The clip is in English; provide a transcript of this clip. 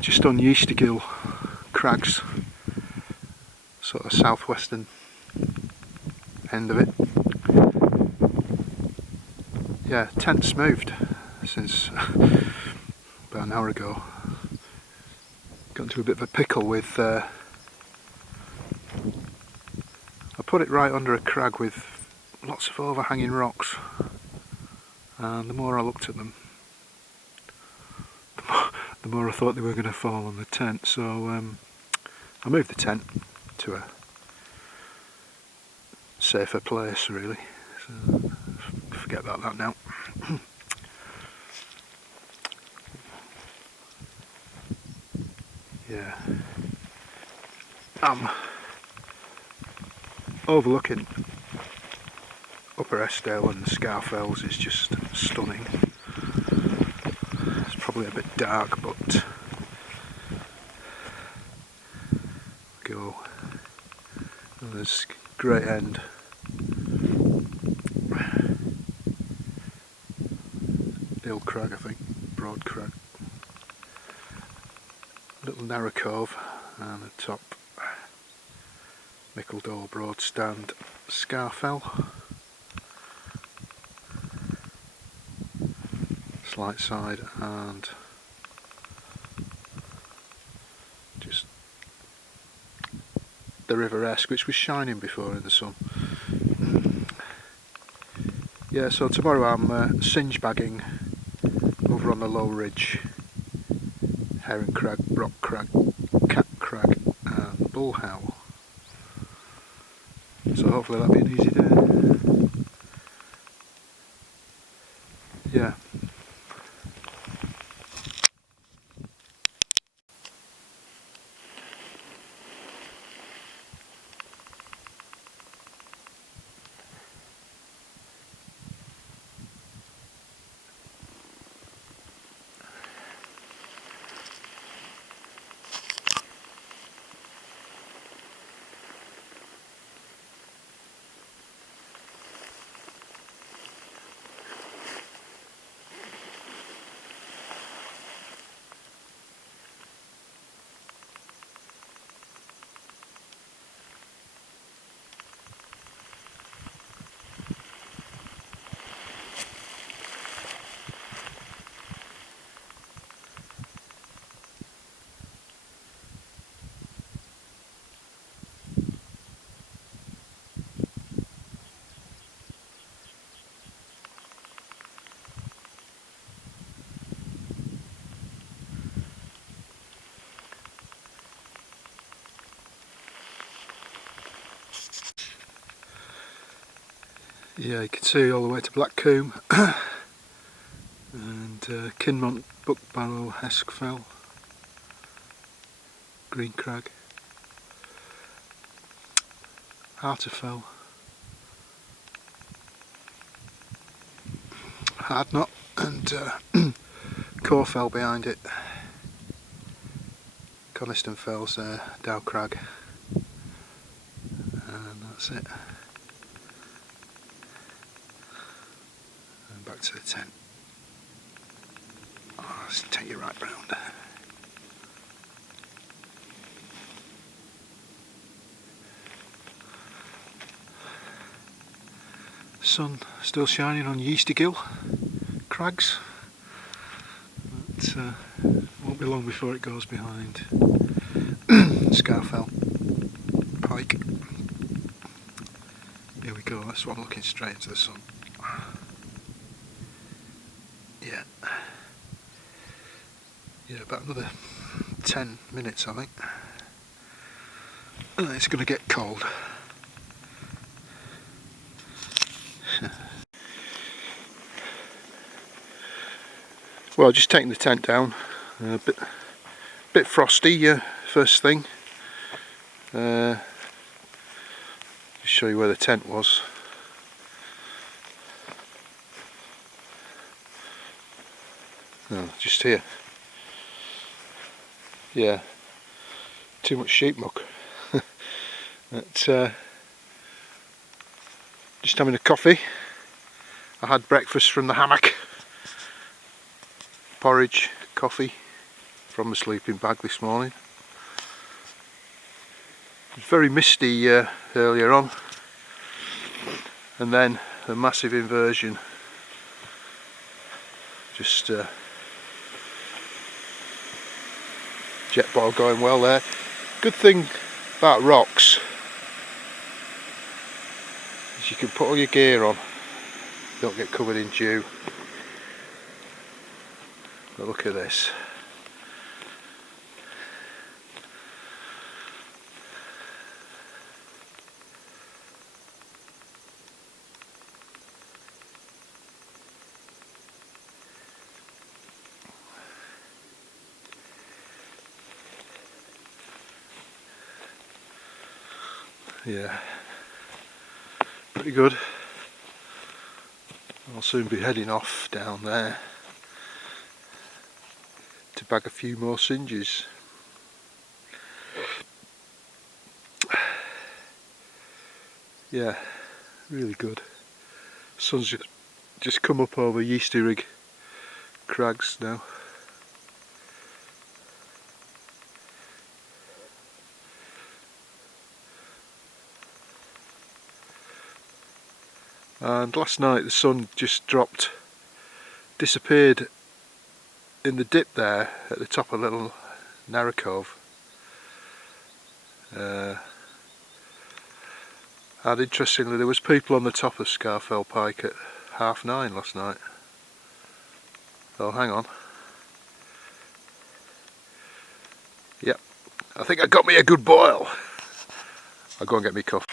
Just on Yeastygill Crags, sort of southwestern end of it. Yeah, tent's moved since about an hour ago. Got into a bit of a pickle with I put it right under a crag with lots of overhanging rocks, and the more I looked at them, the more I thought they were going to fall on the tent. So I moved the tent to a safer place, really. So forget about that now. Yeah, overlooking Upper Eskdale and the Scaffells is just stunning. It's probably a bit dark, but go. And there's Great End. Bield Crag, I think, Broad Crag. Little narrow cove, and the top Mickledore Broad Stand, Scafell. Slight side, and just the River Esk, which was shining before in the sun. Yeah, so tomorrow I'm Synge bagging over on the low ridge, Heron Crag, Rock Crag, Cat Crag and Bullhowl. So hopefully that'll be an easy day. Yeah. Yeah, you can see all the way to Blackcomb and Kinmont, Buckbarrow, Scafell, Green Crag, Harterfell, Hardknot and Corefell behind it. Coniston Fells there, Dow Crag, and that's it. And back to the tent. Oh, let's take you right round. Sun still shining on Yeastygill Crags. But, won't be long before it goes behind Scafell Pike. Here we go, that's one looking straight into the sun. Yeah. Yeah, about another 10 minutes I think. And it's going to get cold. Well, just taking the tent down. A bit frosty, first thing. Just show you where the tent was. Oh, just here. Yeah, too much sheep muck. But, just having a coffee. I had breakfast from the hammock. Porridge, coffee from the sleeping bag this morning. It was very misty earlier on, and then a massive inversion. Just jet boil going well there. Good thing about rocks is you can put all your gear on, don't get covered in dew. But look at this. Yeah, pretty good. I'll soon be heading off down there to bag a few more Synges. Yeah, really good. Sun's just come up over Yeastygill Crags now. And last night the sun just disappeared in the dip there at the top of a little narrow cove. And interestingly, there was people on the top of Scafell Pike at 9:30 last night. Oh, hang on. Yep, I think I got me a good boil. I'll go and get me coffee.